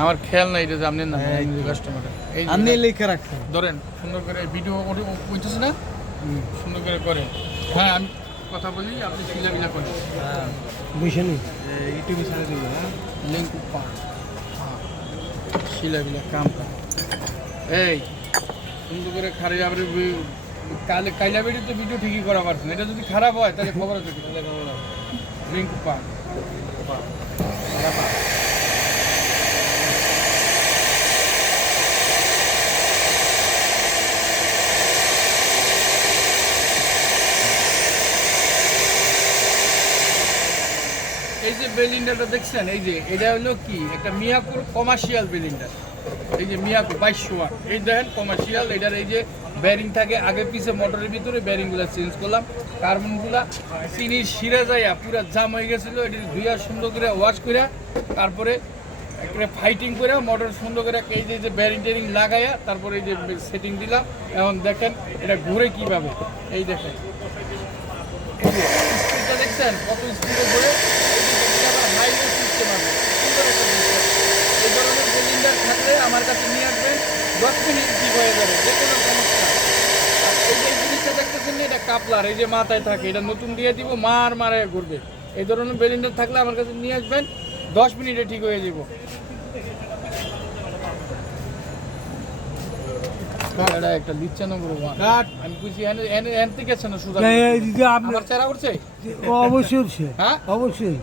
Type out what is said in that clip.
আমার খেয়াল নাই এটা যে আপনি না কাস্টমার এই আপনি লিখে রাখছেন ধরেন সুন্দর করে ভিডিও করতেছে না সুন্দর করে হ্যাঁ আমি কথা বলি আপনি শিলাবিলা করেন বুঝছেন ইউটিউবে ছাড়া দিব হ্যাঁ লিঙ্ক পান হ্যাঁ শিলাবিলা কাম করে এই সুন্দর করে খারে আবার কাইলা বেড়ি তো ভিডিও ঠিকই করা পারছেন এটা যদি খারাপ হয় তাহলে খবর আছে লিঙ্ক পান এই যে বেলিন্ডারটা দেখছেন এই যে এটা হলো কি একটা মিয়াকুর কমার্শিয়াল বেলিন্ডার এই যে মিয়াকুর 2200 এই দেখেন কমার্শিয়াল এটার এই যে ব্যারিং থাকে আগে পিছে মোটরের ভিতরে ব্যারিংগুলো চেঞ্জ করলাম কার্বনগুলা চিনির শিরা যাইয়া পুরো জাম হয়ে গেছিলো এটি ধুইয়া সুন্দর করে ওয়াশ করে তারপরে একটা ফাইটিং করে মোটর সুন্দর করে এই যে ব্যারিং টেরিং লাগাইয়া তারপরে এই যে সেটিং দিলাম এখন দেখেন এটা ঘুরে কীভাবে এই দেখেন এই যে স্পিডটা দেখছেন কত স্পিডে ঘুরে হাইওয়ে সিস্টেম আছে এই ধরনের সিলিন্ডার থাকলে আমার কাছে নিয়ে আসবেন 10 মিনিট ঠিক হয়ে যাবে যে কোনো সমস্যা আর এই যে জিনিসটা দেখতেছেন না এটা কাপলার এই যে মাথায় থাকে এটা নতুন দিয়ে দিব মারে ঘুরবে এই ধরনের সিলিন্ডার থাকলে আমার কাছে নিয়ে আসবেন 10 মিনিটে ঠিক হয়ে যাব এটা একটা লিচ্ছা নম্বর 1 আমি বুঝি এন থেকে আছে না সুদা আমার চেহারা উঠছে অবশ্যই হ্যাঁ অবশ্যই